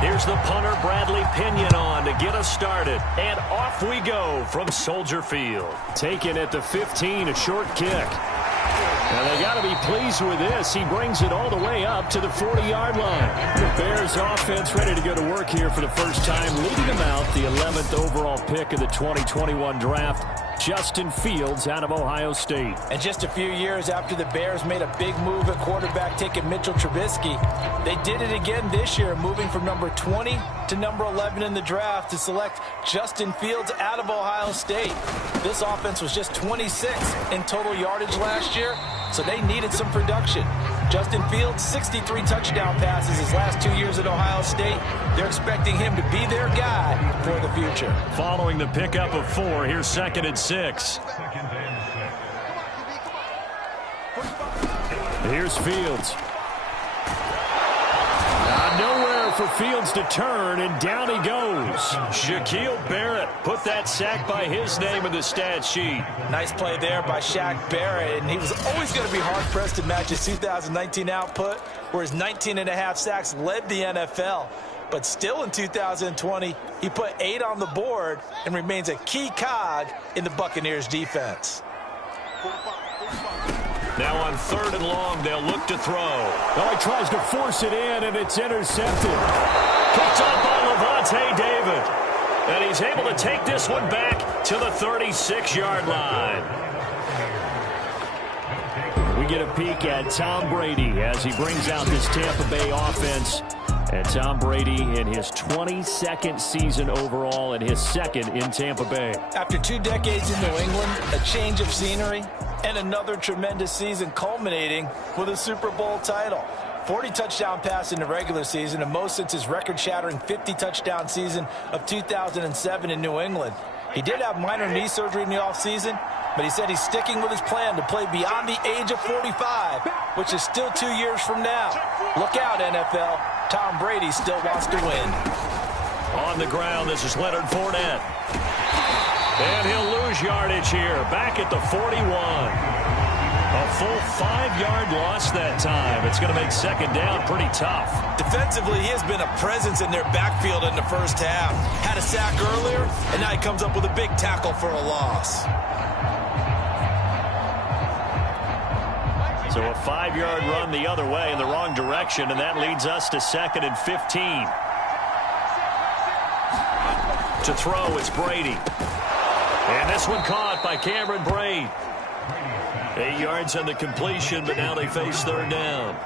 Here's the punter, Bradley Pinion, on to get us started. And off we go from Soldier Field. Taken at the 15, a short kick. And they got to be pleased with this. He brings it all the way up to the 40-yard line. The Bears offense ready to go to work here for the first time, leading them out, the 11th overall pick of the 2021 draft. Justin Fields out of Ohio State. And just a few years after the Bears made a big move at quarterback, taking Mitchell Trubisky, they did it again this year, moving from number 20 to number 11 in the draft to select Justin Fields out of Ohio State. This offense was just 26th in total yardage last year, so they needed some production. Justin Fields, 63 touchdown passes his last 2 years at Ohio State. They're expecting him to be their guy for the future. Following the pickup of 4, here's 2nd and 6. Here's Fields. Nowhere for Fields to turn, and down he goes. Shaquille Barrett put that sack by his name in the stat sheet. Nice play there by Shaq Barrett, and he was always going to be hard-pressed to match his 2019 output, where his 19.5 sacks led the NFL. But still in 2020, he put 8 on the board and remains a key cog in the Buccaneers defense. Now on 3rd and long, they'll look to throw. Well, he tries to force it in, and it's intercepted. Picked up by Levante David. And he's able to take this one back to the 36-yard line. We get a peek at Tom Brady as he brings out this Tampa Bay offense. And Tom Brady in his 22nd season overall and his 2nd in Tampa Bay. After 2 decades in New England, a change of scenery, and another tremendous season culminating with a Super Bowl title. 40 touchdown pass in the regular season, and most since his record-shattering 50-touchdown season of 2007 in New England. He did have minor knee surgery in the offseason, but he said he's sticking with his plan to play beyond the age of 45, which is still 2 years from now. Look out, NFL. Tom Brady still wants to win. On the ground, this is Leonard Fournette. And he'll lose yardage here, back at the 41. A full 5-yard loss that time. It's going to make 2nd down pretty tough. Defensively, he has been a presence in their backfield in the first half. Had a sack earlier, and now he comes up with a big tackle for a loss. So a 5-yard run the other way in the wrong direction, and that leads us to 2nd and 15. To throw, it's Brady. And this one caught by Cameron Brate. 8 yards on the completion, but now they face 3rd down.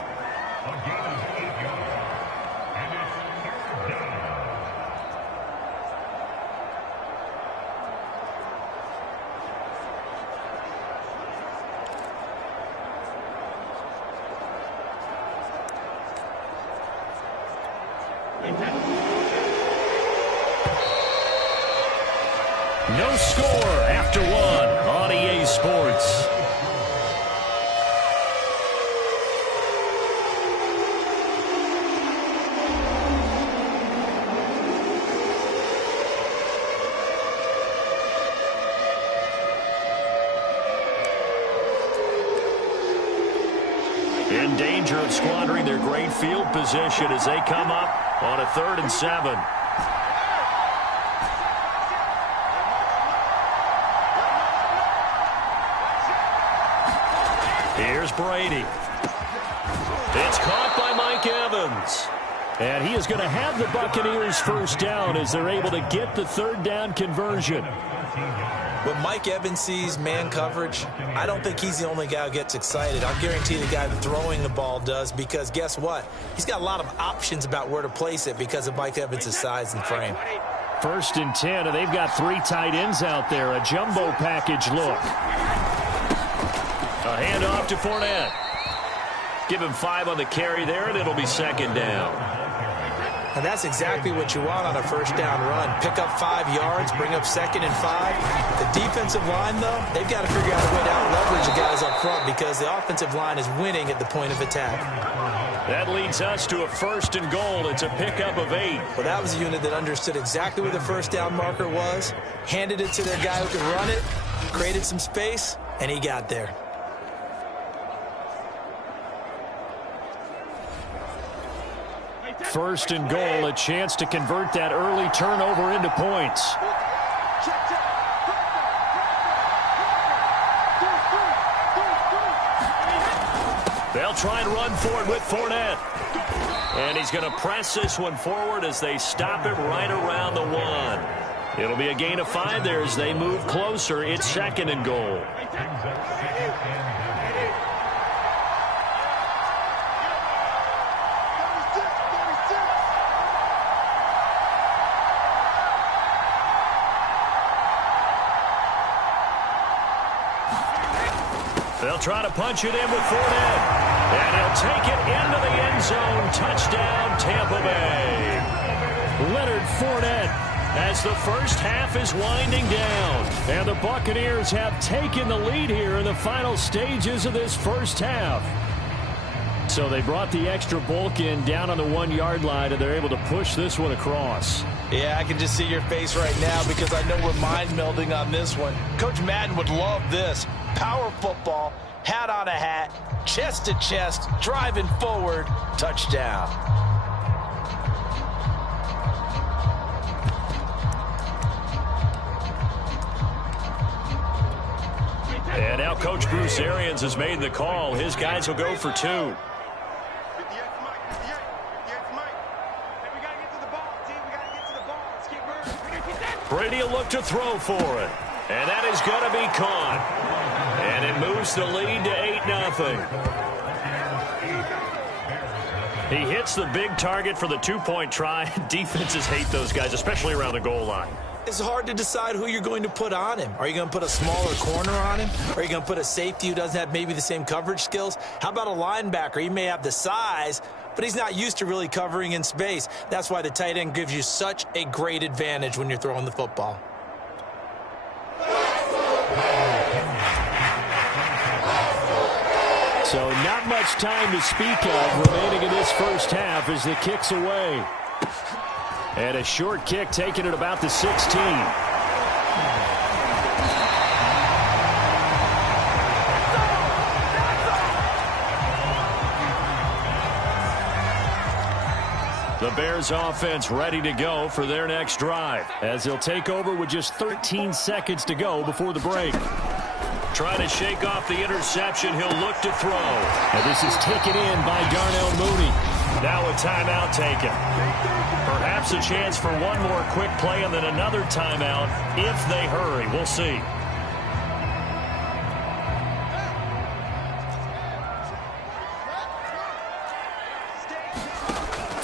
No score after 1 on EA Sports. In danger of squandering their great field position as they come up on a 3rd and 7. Here's Brady. It's caught by Mike Evans. And he is going to have the Buccaneers first down as they're able to get the 3rd down conversion. When Mike Evans sees man coverage, I don't think he's the only guy who gets excited. I'll guarantee the guy throwing the ball does, because guess what? He's got a lot of options about where to place it because of Mike Evans' size and frame. 1st and 10, and they've got 3 tight ends out there. A jumbo package look. A handoff to Fournette. Give him 5 on the carry there, and it'll be 2nd down. And that's exactly what you want on a first down run. Pick up 5 yards, bring up 2nd and 5. The defensive line, though, they've got to figure out a way to out-leverage the guys up front because the offensive line is winning at the point of attack. That leads us to a 1st and goal. It's a pickup of 8. Well, that was a unit that understood exactly where the first down marker was, handed it to their guy who could run it, created some space, and he got there. First and goal, a chance to convert that early turnover into points. They'll try and run for it with Fournette. And he's going to press this one forward as they stop it right around the 1. It'll be a gain of 5 there as they move closer. It's second and goal. They'll try to punch it in with Fournette. And he'll take it into the end zone. Touchdown, Tampa Bay. Leonard Fournette as the first half is winding down. And the Buccaneers have taken the lead here in the final stages of this first half. So they brought the extra bulk in down on the 1-yard line, and they're able to push this one across. Yeah, I can just see your face right now because I know we're mind melding on this one. Coach Madden would love this. Power football, hat on a hat, chest to chest, driving forward, touchdown. And now Coach Bruce Arians has made the call. His guys will go for 2. Brady will look to throw for it. And that is going to be caught. And it moves the lead to 8-0. He hits the big target for the 2-point try. Defenses hate those guys, especially around the goal line. It's hard to decide who you're going to put on him. Are you going to put a smaller corner on him? Or are you going to put a safety who doesn't have maybe the same coverage skills? How about a linebacker? He may have the size, but he's not used to really covering in space. That's why the tight end gives you such a great advantage when you're throwing the football. So not much time to speak of remaining in this first half as the kick's away. And a short kick taken at about the 16. The Bears offense ready to go for their next drive as they'll take over with just 13 seconds to go before the break. Trying to shake off the interception, he'll look to throw. And this is taken in by Darnell Mooney. Now a timeout taken. Perhaps a chance for one more quick play and then another timeout if they hurry. We'll see.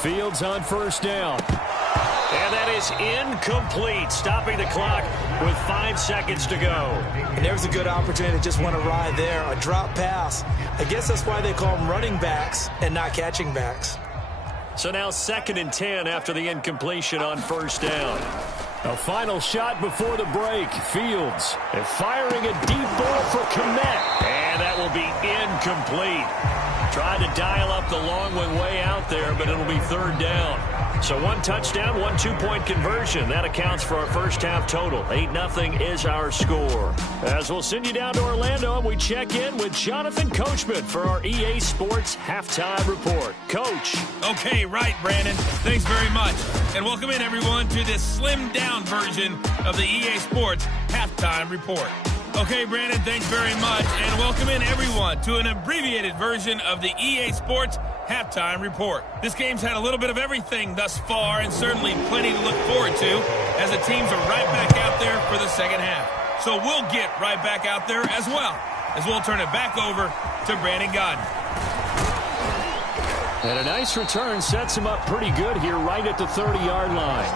Fields on first down. And that is incomplete, stopping the clock with 5 seconds to go. And there's a good opportunity to just want to ride there, a drop pass. I guess that's why they call them running backs and not catching backs. So now 2nd and 10 after the incompletion on first down. A final shot before the break. Fields firing a deep ball for Kmet. And that will be incomplete. Tried to dial up the long one way out there, but it'll be 3rd down. So 1 touchdown, 1 2-point conversion. That accounts for our first half total. 8-0 is our score. As we'll send you down to Orlando, and we check in with Jonathan Coachman for our EA Sports Halftime Report. Coach. Okay, right, Brandon. Thanks very much. And welcome in, everyone, to this slimmed-down version of the EA Sports Halftime Report. Okay, Brandon, thanks very much. And welcome in, everyone, to an abbreviated version of the EA Sports Halftime Report. This game's had a little bit of everything thus far, and certainly plenty to look forward to, as the teams are right back out there for the second half. So we'll get right back out there as well, as we'll turn it back over to Brandon Godden. And a nice return sets him up pretty good here right at the 30-yard line.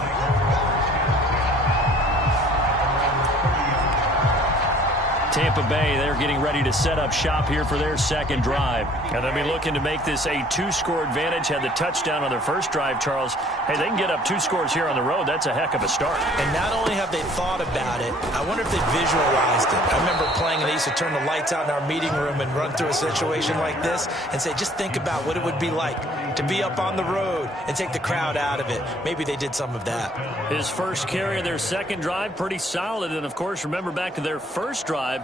Tampa Bay, they're getting ready to set up shop here for their second drive. And they'll be looking to make this a 2-score advantage. Had the touchdown on their first drive, Charles. Hey, they can get up 2 scores here on the road. That's a heck of a start. And not only have they thought about it, I wonder if they visualized it. I remember playing, and they used to turn the lights out in our meeting room and run through a situation like this and say, just think about what it would be like to be up on the road and take the crowd out of it. Maybe they did some of that. His first carry of their second drive, pretty solid. And, of course, remember back to their first drive,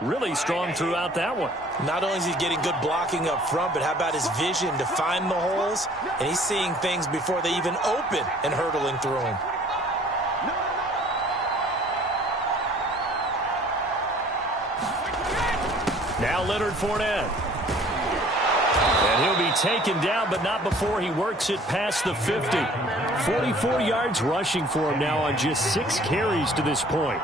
really strong throughout that one. Not only is he getting good blocking up front, but how about his vision to find the holes? And he's seeing things before they even open and hurtling through them. Now Leonard Fournette. And he'll be taken down, but not before he works it past the 50. 44 yards rushing for him now on just 6 carries to this point.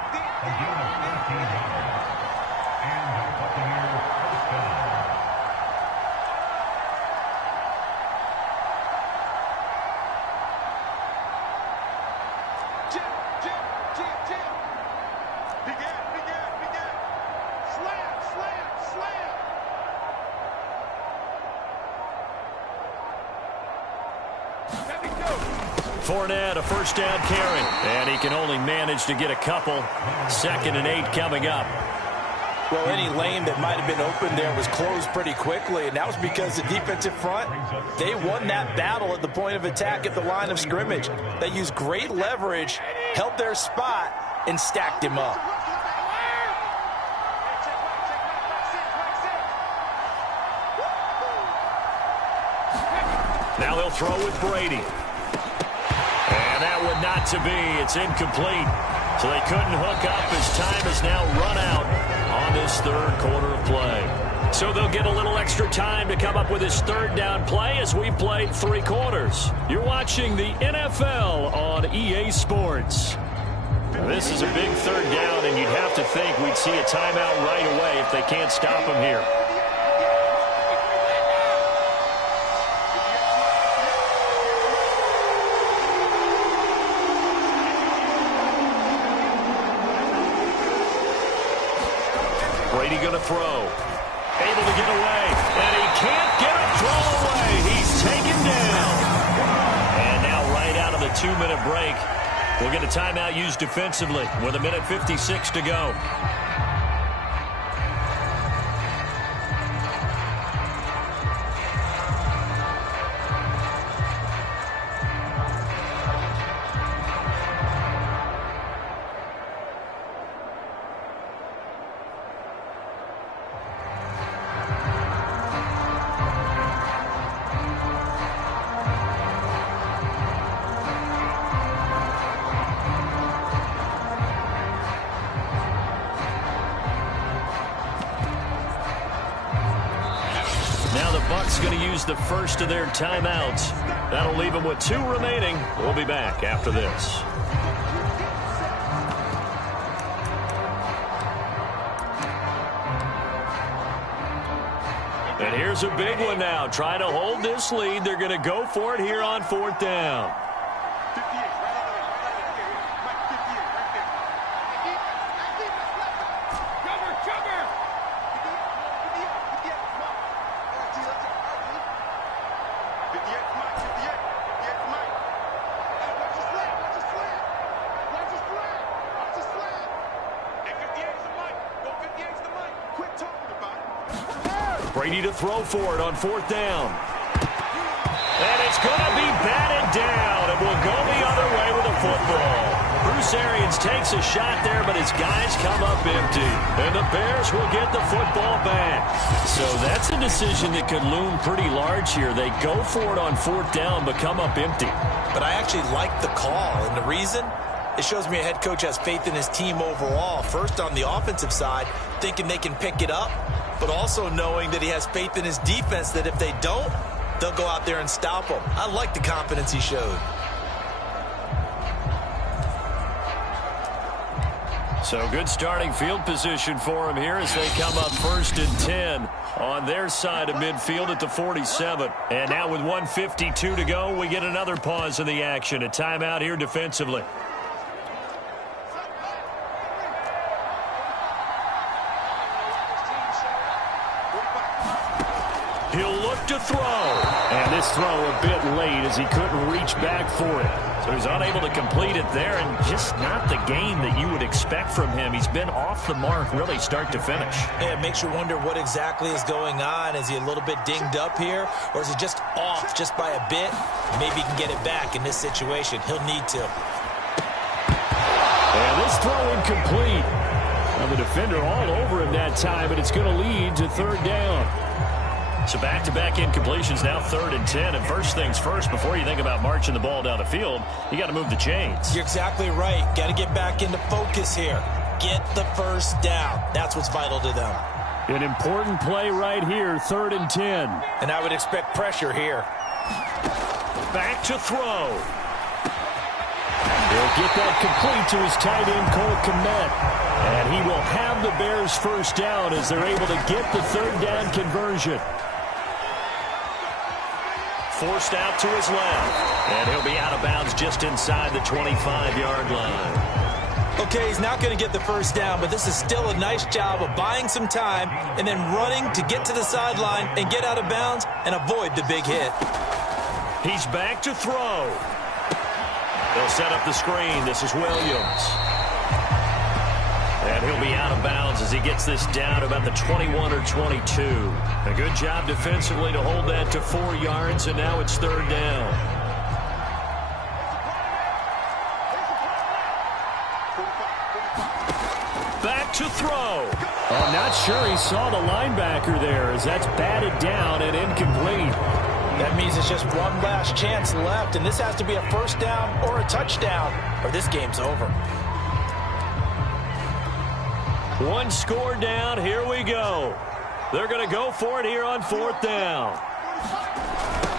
Fournette, a first down carry. And he can only manage to get a couple. 2nd and 8 coming up. Well, any lane that might have been open there was closed pretty quickly, and that was because the defensive front, they won that battle at the point of attack at the line of scrimmage. They used great leverage, held their spot, and stacked him up. Now they'll throw with Brady. And that would not to be. It's incomplete. So they couldn't hook up as time has now run out on this third quarter of play. So they'll get a little extra time to come up with his third down play as we've played 3 quarters. You're watching the NFL on EA Sports. Now, this is a big third down, and you'd have to think we'd see a timeout right away if they can't stop him here. Brady going to throw. Able to get away. And he can't get a throw away. He's taken down. And now right out of the 2-minute break, we'll get a timeout used defensively with 1:56 to go. Going to use the first of their timeouts. That'll leave them with 2 remaining. We'll be back after this. And here's a big one now. Trying to hold this lead. They're going to go for it here on 4th down. Brady to throw for it on 4th down. And it's going to be batted down. And will go the other way with a football. Bruce Arians takes a shot there, but his guys come up empty. And the Bears will get the football back. So that's a decision that could loom pretty large here. They go for it on 4th down, but come up empty. But I actually like the call. And the reason? It shows me a head coach has faith in his team overall. First on the offensive side, thinking they can pick it up, but also knowing that he has faith in his defense that if they don't, they'll go out there and stop them. I like the confidence he showed. So good starting field position for him here as they come up 1st and 10 on their side of midfield at the 47. And now with 1:52 to go, we get another pause in the action. A timeout here defensively. He'll look to throw. And this throw a bit late as he couldn't reach back for it. So he's unable to complete it there, and just not the game that you would expect from him. He's been off the mark really start to finish. Yeah, it makes you wonder what exactly is going on. Is he a little bit dinged up here, or is he just off just by a bit? Maybe he can get it back in this situation. He'll need to. And this throw incomplete. Well, the defender all over him that time, and it's going to lead to third down. So back-to-back incompletions, now 3rd and 10. And first things first, before you think about marching the ball down the field, you got to move the chains. You're exactly right. Got to get back into focus here. Get the first down. That's what's vital to them. An important play right here, 3rd and 10. And I would expect pressure here. Back to throw. He'll get that complete to his tight end, Cole Kmet. And he will have the Bears first down as they're able to get the third down conversion. Forced out to his left. And he'll be out of bounds just inside the 25-yard line. Okay, he's not going to get the first down, but this is still a nice job of buying some time and then running to get to the sideline and get out of bounds and avoid the big hit. He's back to throw. They'll set up the screen. This is Williams. And he'll be out of bounds as he gets this down about the 21 or 22. A good job defensively to hold that to 4 yards, and now it's third down. Back to throw. I'm not sure he saw the linebacker there as that's batted down and incomplete. That means it's just one last chance left, and this has to be a first down or a touchdown, or this game's over. One score down. Here we go. They're going to go for it here on 4th down.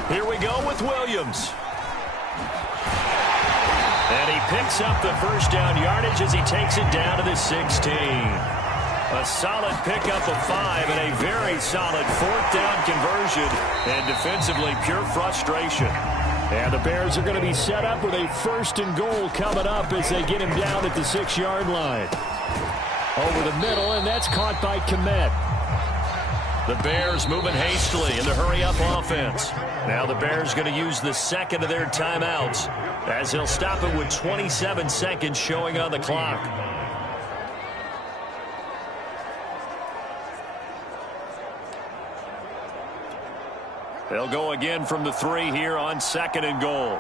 Here we go with Williams. And he picks up the first down yardage as he takes it down to the 16. A solid pickup of 5 and a very solid 4th down conversion. And defensively, pure frustration. And the Bears are going to be set up with a 1st and goal coming up as they get him down at the 6-yard line. Over the middle, and that's caught by Kmet. The Bears moving hastily in the hurry-up offense. Now the Bears going to use the second of their timeouts as he'll stop it with 27 seconds showing on the clock. They'll go again from the 3 here on 2nd and goal.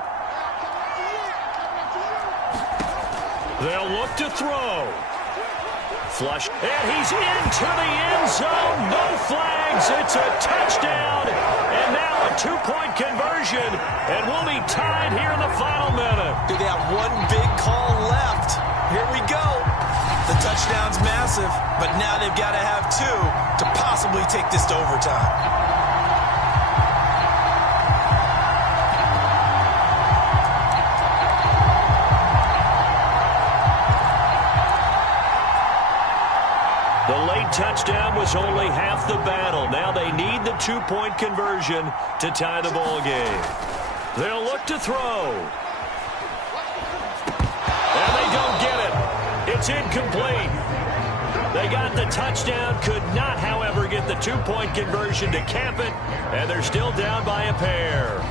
They'll look to throw. Flush, and he's into the end zone. No flags. It's a touchdown. And now a 2-point conversion. And we'll be tied here in the final minute. Do they have one big call left? Here we go. The touchdown's massive, but now they've got to have 2 to possibly take this to overtime. The late touchdown was only half the battle. Now they need the 2-point conversion to tie the ball game. They'll look to throw. And they don't get it. It's incomplete. They got the touchdown, could not, however, get the 2-point conversion to cap it, and they're still down by a pair.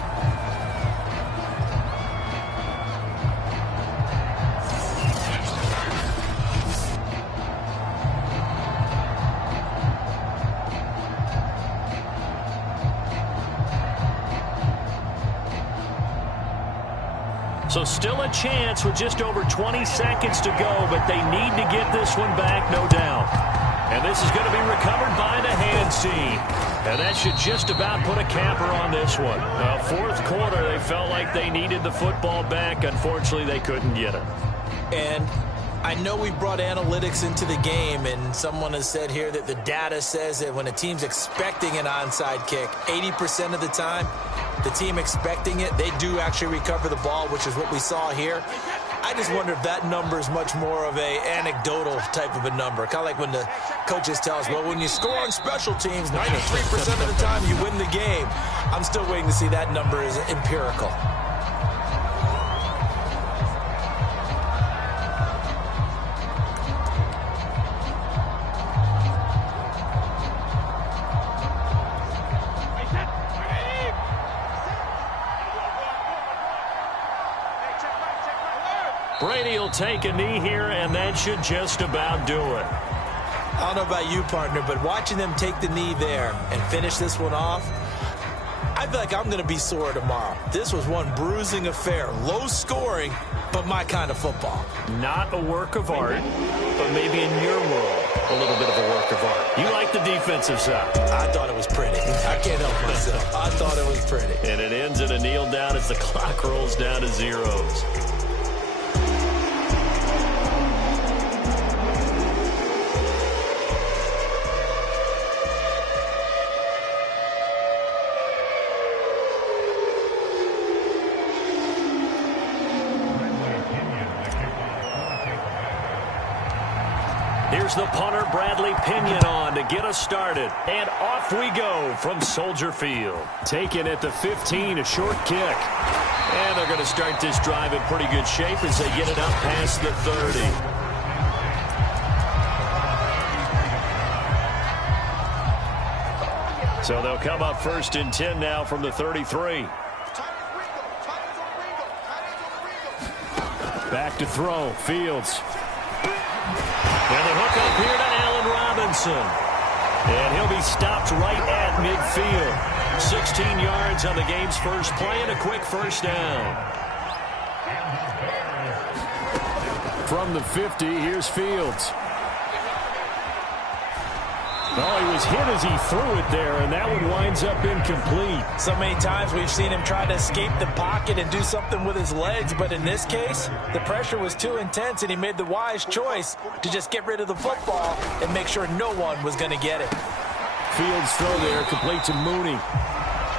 So still a chance with just over 20 seconds to go, but they need to get this one back, no doubt. And this is going to be recovered by the hands team. And that should just about put a capper on this one. 4th quarter, they felt like they needed the football back. Unfortunately, they couldn't get it. And I know we brought analytics into the game, and someone has said here that the data says that when a team's expecting an onside kick, 80% of the time, the team expecting it, they do actually recover the ball, which is what we saw here. I just wonder if that number is much more of a anecdotal type of a number. Kind of like when the coaches tell us, well, when you score on special teams, 93% of the time you win the game. I'm still waiting to see that number is empirical. Brady will take a knee here, and that should just about do it. I don't know about you, partner, but watching them take the knee there and finish this one off, I feel like I'm going to be sore tomorrow. This was one bruising affair. Low scoring, but my kind of football. Not a work of art, but maybe in your world, a little bit of a work of art. You like the defensive side. I thought it was pretty. I can't help myself. I thought it was pretty. And it ends in a kneel down as the clock rolls down to zeros. Here's the punter, Bradley Pinion, on to get us started. And off we go from Soldier Field. Taken at the 15, a short kick. And they're going to start this drive in pretty good shape as they get it up past the 30. So they'll come up 1st and 10 now from the 33. Back to throw, Fields. And the hook up here to Allen Robinson. And he'll be stopped right at midfield. 16 yards on the game's first play and a quick first down. From the 50, here's Fields. Oh, he was hit as he threw it there, and that one winds up incomplete. So many times we've seen him try to escape the pocket and do something with his legs, but in this case, the pressure was too intense, and he made the wise choice to just get rid of the football and make sure no one was going to get it. Fields throw there, complete to Mooney.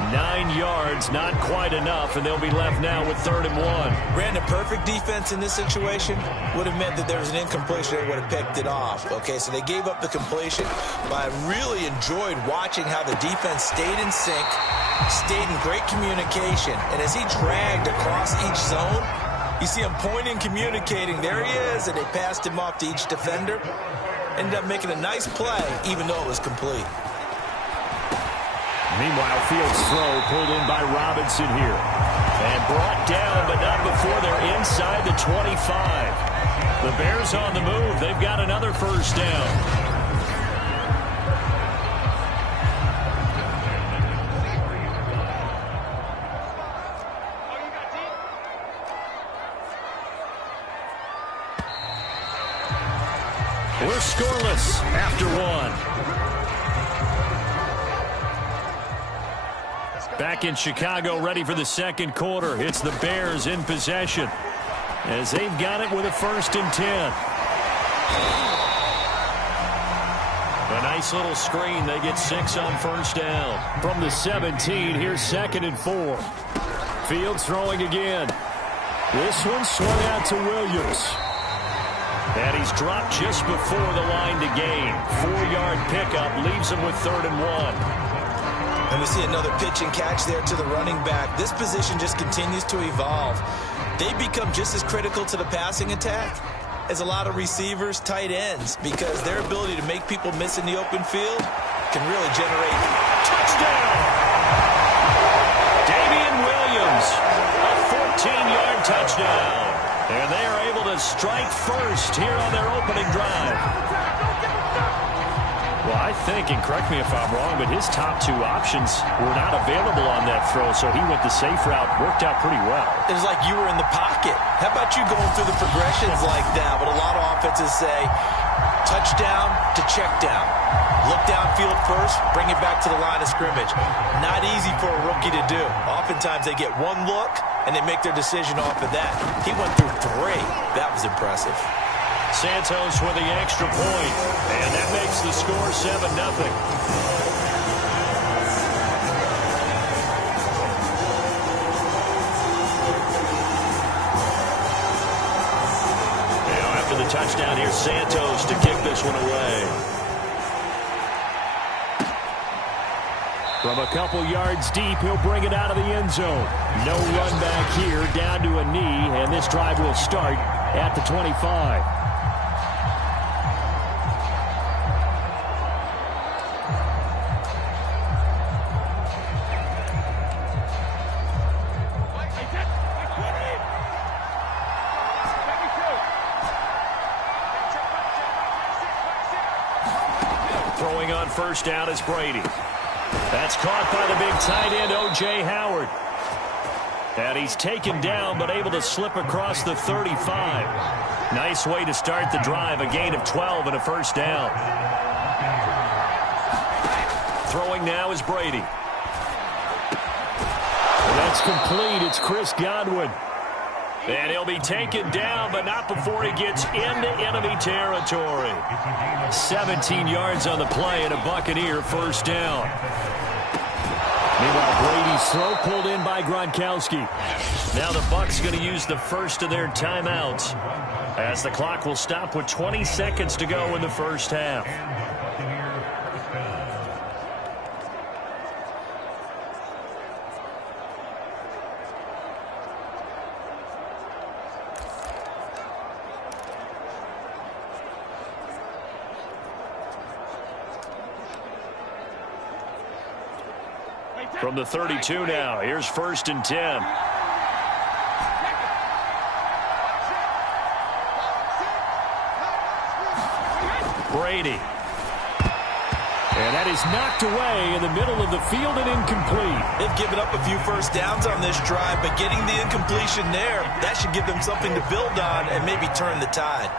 9 yards, not quite enough, and they'll be left now with 3rd and 1. Brandon, perfect defense in this situation would have meant that there was an incompletion. They would have picked it off. Okay, so they gave up the completion, but I really enjoyed watching how the defense stayed in sync, stayed in great communication, and as he dragged across each zone, you see him pointing, communicating. There he is, and they passed him off to each defender. Ended up making a nice play, even though it was complete. Meanwhile, Fields' throw pulled in by Robinson here. And brought down, but not before they're inside the 25. The Bears on the move. They've got another first down. We're scoreless after one. Back in Chicago, ready for the second quarter. It's the Bears in possession as they've got it with a 1st and 10. A nice little screen. They get 6 on first down. From the 17, here's 2nd and 4. Fields throwing again. This one swung out to Williams. And he's dropped just before the line to gain. 4-yard pickup leaves him with 3rd and 1. And we see another pitch and catch there to the running back. This position just continues to evolve. They become just as critical to the passing attack as a lot of receivers, tight ends, because their ability to make people miss in the open field can really generate touchdown. Damian Williams, a 14-yard touchdown. And they are able to strike first here on their opening drive. Well, I think, and correct me if I'm wrong, but his top 2 options were not available on that throw, so he went the safe route. Worked out pretty well. It was like you were in the pocket. How about you going through the progressions like that? But a lot of offenses say touchdown to check down. Look downfield first, bring it back to the line of scrimmage. Not easy for a rookie to do. Oftentimes they get one look, and they make their decision off of that. He went through 3. That was impressive. Santos with the extra point, and that makes the score 7-0. Now after the touchdown, here's Santos to kick this one away. From a couple yards deep, he'll bring it out of the end zone. No run back here, down to a knee, and this drive will start at the 25. on first down is Brady. That's caught by the big tight end, O.J. Howard. And he's taken down, but able to slip across the 35. Nice way to start the drive, a gain of 12 and a first down. Throwing now is Brady. And that's complete. It's Chris Godwin. And he'll be taken down, but not before he gets into enemy territory. 17 yards on the play and a Buccaneer first down. Meanwhile, Brady's throw pulled in by Gronkowski. Now the Bucs going to use the first of their timeouts as the clock will stop with 20 seconds to go in the first half. From the 32 now, here's 1st and 10. Brady. And that is knocked away in the middle of the field and incomplete. They've given up a few first downs on this drive, but getting the incompletion there, that should give them something to build on and maybe turn the tide.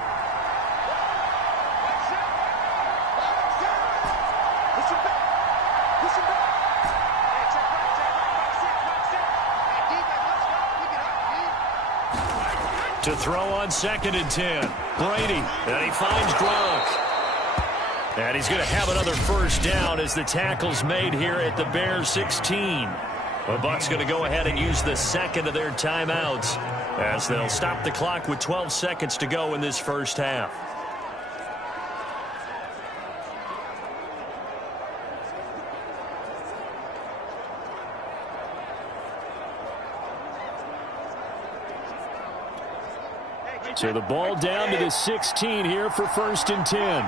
To throw on 2nd and 10. Brady. And he finds Gronk. And he's going to have another first down as the tackle's made here at the Bears 16. The Bucs going to go ahead and use the second of their timeouts as they'll stop the clock with 12 seconds to go in this first half. So the ball down to the 16 here for 1st and 10.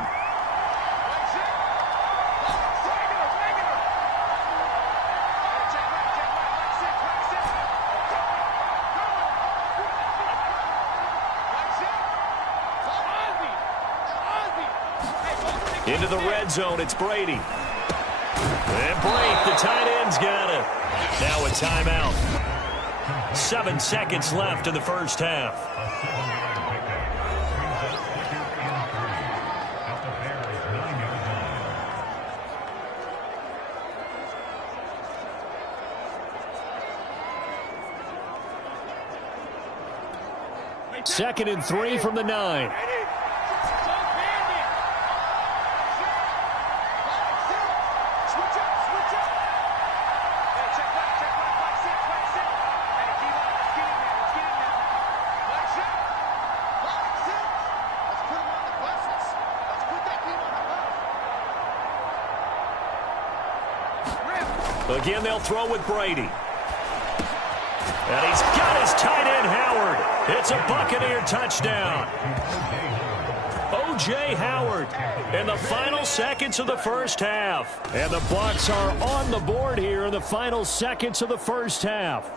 Into the red zone, it's Brady. And Blake, the tight end's got it. Now a timeout. 7 seconds left in the first half. Second and 3 from the 9. Again, they'll throw with Brady. And he's got his tight end, Howard. It's a Buccaneer touchdown. O.J. Howard in the final seconds of the first half. And the Bucs are on the board here in the final seconds of the first half.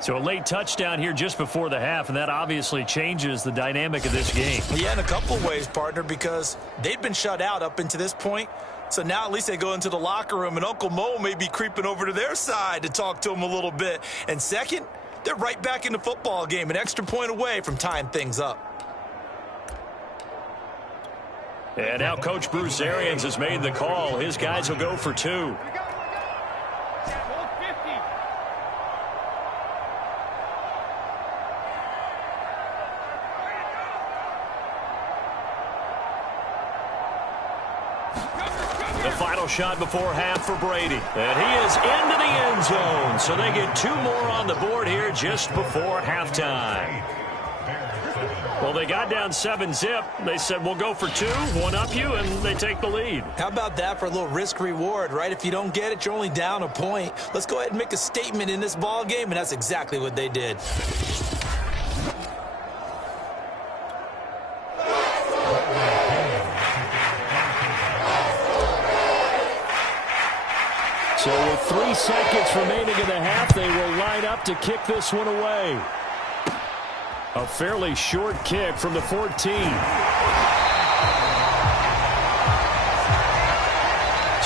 So a late touchdown here just before the half, and that obviously changes the dynamic of this game. Yeah, in a couple of ways, partner, because they'd been shut out up until this point. So now at least they go into the locker room, and Uncle Mo may be creeping over to their side to talk to them a little bit. And second, they're right back in the football game, an extra point away from tying things up. And now Coach Bruce Arians has made the call. His guys will go for 2. The final shot before half for Brady. And he is into the end zone. So they get 2 more on the board here just before halftime. Well, they got down 7-zip. They said, we'll go for 2, one up you, and they take the lead. How about that for a little risk-reward, right? If you don't get it, you're only down a point. Let's go ahead and make a statement in this ball game, and that's exactly what they did. So with 3 seconds remaining in the half, they will line up to kick this one away. A fairly short kick from the 14.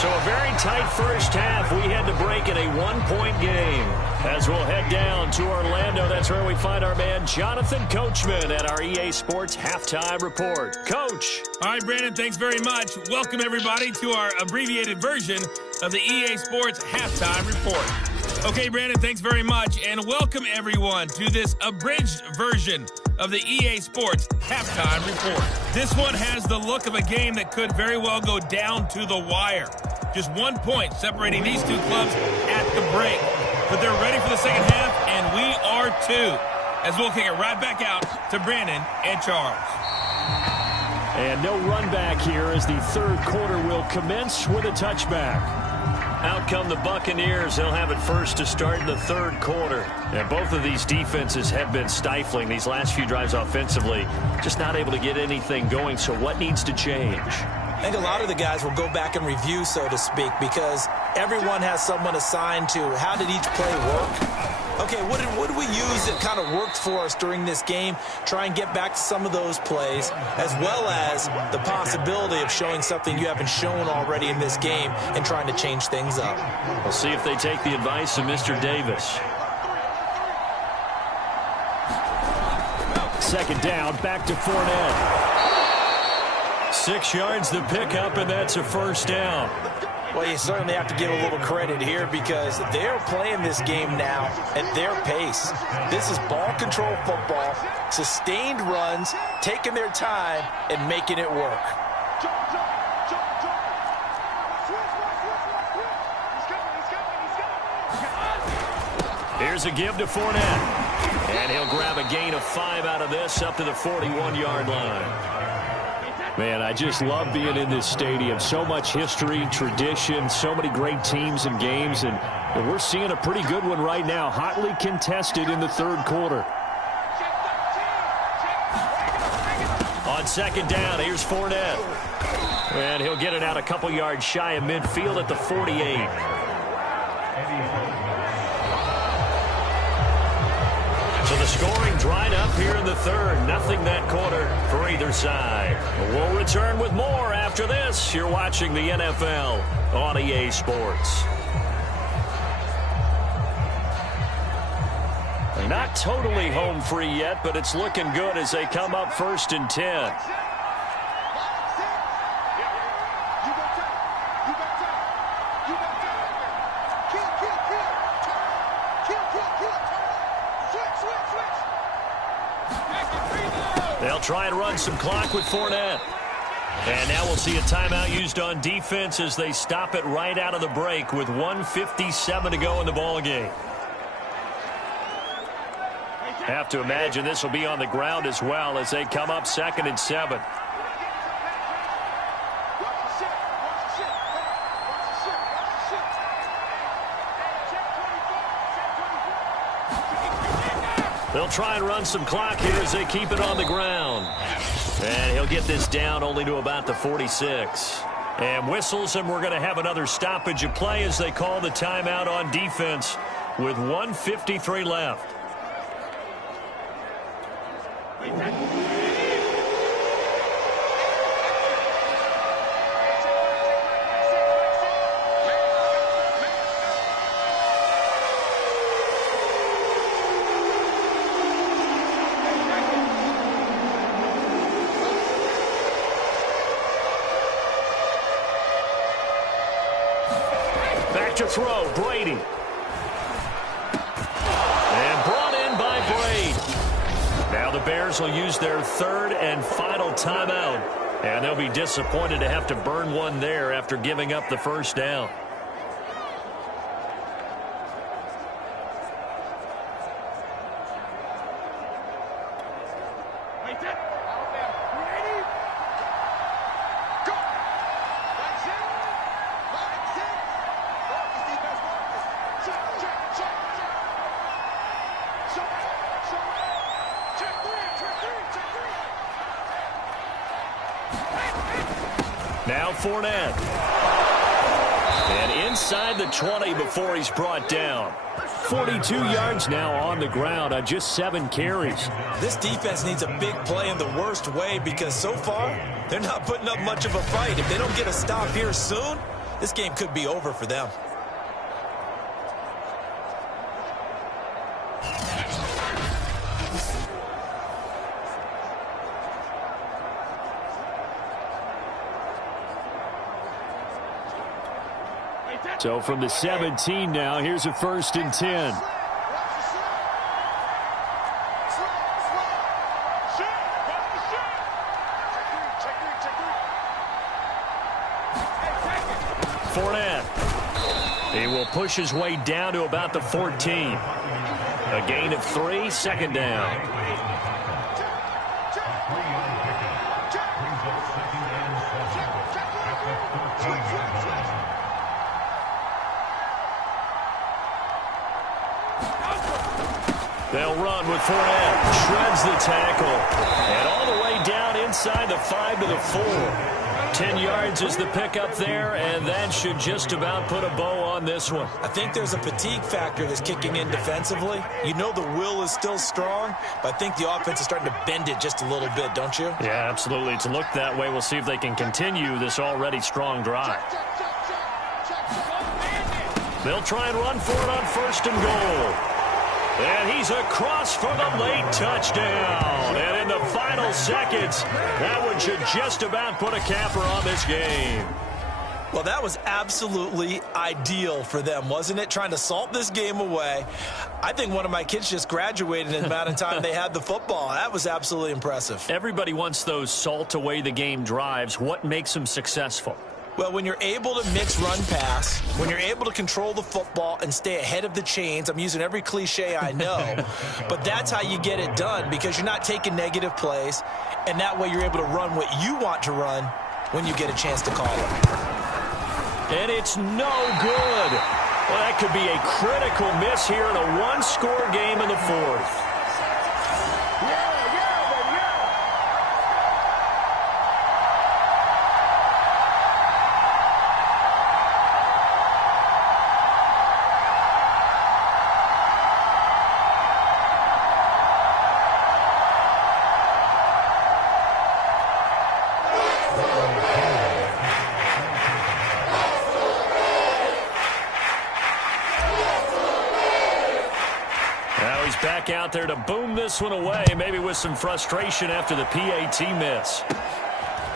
So a very tight first half. We had to break in a one-point game. As we'll head down to Orlando, that's where we find our man Jonathan Coachman at our EA Sports Halftime Report. Coach. All right, Brandon, thanks very much. Welcome, everybody, to our abbreviated version of the EA Sports Halftime Report. Okay, Brandon, thanks very much, and welcome, everyone, to this abridged version of the EA Sports Halftime Report. This one has the look of a game that could very well go down to the wire. Just 1 point separating these two clubs at the break. But they're ready for the second half, and we are too. As we'll kick it right back out to Brandon and Charles. And no run back here as the third quarter will commence with a touchback. Out come the Buccaneers. They'll have it first to start in the third quarter. And both of these defenses have been stifling these last few drives offensively. Just not able to get anything going. So what needs to change? I think a lot of the guys will go back and review, so to speak, because everyone has someone assigned to how did each play work. Okay, what did we use that kind of worked for us during this game? Try and get back to some of those plays, as well as the possibility of showing something you haven't shown already in this game and trying to change things up. We'll see if they take the advice of Mr. Davis. Second down, back to Fournette. 6 yards the pickup, and that's a first down. Well, you certainly have to give a little credit here because they're playing this game now at their pace. This is ball control football, sustained runs, taking their time, and making it work. Here's a give to Fournette. And he'll grab a gain of 5 out of this up to the 41-yard line. Man, I just love being in this stadium. So much history, tradition, so many great teams and games, and we're seeing a pretty good one right now, hotly contested in the third quarter. On second down, here's Fournette. And he'll get it out a couple yards shy of midfield at the 48. So the scoring dried up here in the third. Nothing that quarter for either side. We'll return with more after this. You're watching the NFL on EA Sports. They're not totally home free yet, but it's looking good as they come up 1st and 10. They'll try and run some clock with Fournette. And now we'll see a timeout used on defense as they stop it right out of the break with 1:57 to go in the ballgame. Have to imagine this will be on the ground as well as they come up 2nd and 7. They'll try and run some clock here as they keep it on the ground. And he'll get this down only to about the 46. And whistles, and we're going to have another stoppage of play as they call the timeout on defense with 1:53 left. To throw, Brady. And brought in by Brady. Now the Bears will use their third and final timeout. And they'll be disappointed to have to burn one there after giving up the first down. Now Fournette. And inside the 20 before he's brought down. 42 yards now on the ground on just 7 carries. This defense needs a big play in the worst way because so far they're not putting up much of a fight. If they don't get a stop here soon, this game could be over for them. So from the 17 now, here's a 1st and 10. Fournette. He will push his way down to about the 14. A gain of 3, 2nd down. They'll run with Fournette. Shreds the tackle. And all the way down inside the 5 to the 4. 10 yards is the pickup there, and that should just about put a bow on this one. I think there's a fatigue factor that's kicking in defensively. You know the will is still strong, but I think the offense is starting to bend it just a little bit, don't you? Yeah, absolutely. To look that way, we'll see if they can continue this already strong drive. They'll try and run for it on 1st and goal. And he's across for the late touchdown. And in the final seconds, that one should just about put a capper on this game. Well, that was absolutely ideal for them, wasn't it? Trying to salt this game away. I think one of my kids just graduated in the amount of time they had the football. That was absolutely impressive. Everybody wants those salt away the game drives. What makes them successful? Well, when you're able to mix run pass, when you're able to control the football and stay ahead of the chains, I'm using every cliche I know, but that's how you get it done because you're not taking negative plays, and that way you're able to run what you want to run when you get a chance to call it. And it's no good. Well, that could be a critical miss here in a one-score game in the 4th. Back out there to boom this one away, maybe with some frustration after the PAT miss.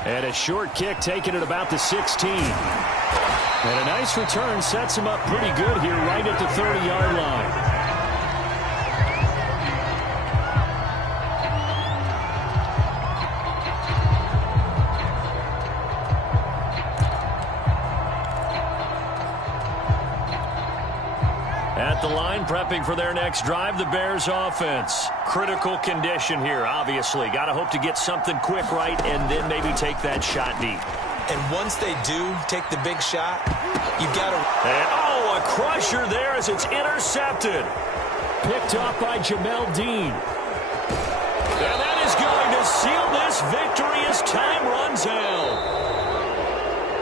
And a short kick taken at about the 16. And a nice return sets him up pretty good here right at the 30-yard line. At the line, prepping for their next drive, the Bears offense. Critical condition here, obviously. Got to hope to get something quick right and then maybe take that shot deep. And once they do take the big shot, you've got to... And, oh, a crusher there as it's intercepted. Picked off by Jamel Dean. And that is going to seal this victory as time runs out.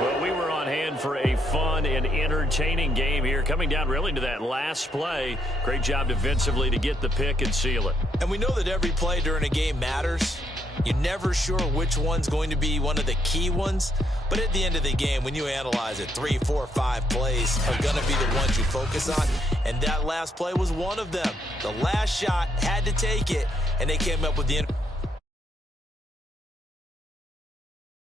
Well, we were on hand for a fun and entertaining game here, coming down really to that last play. Great job defensively to get the pick and seal it. And we know that every play during a game matters. You're never sure which one's going to be one of the key ones. But at the end of the game, when you analyze it, 3, 4, 5 plays are going to be the ones you focus on. And that last play was one of them. The last shot had to take it, and they came up with the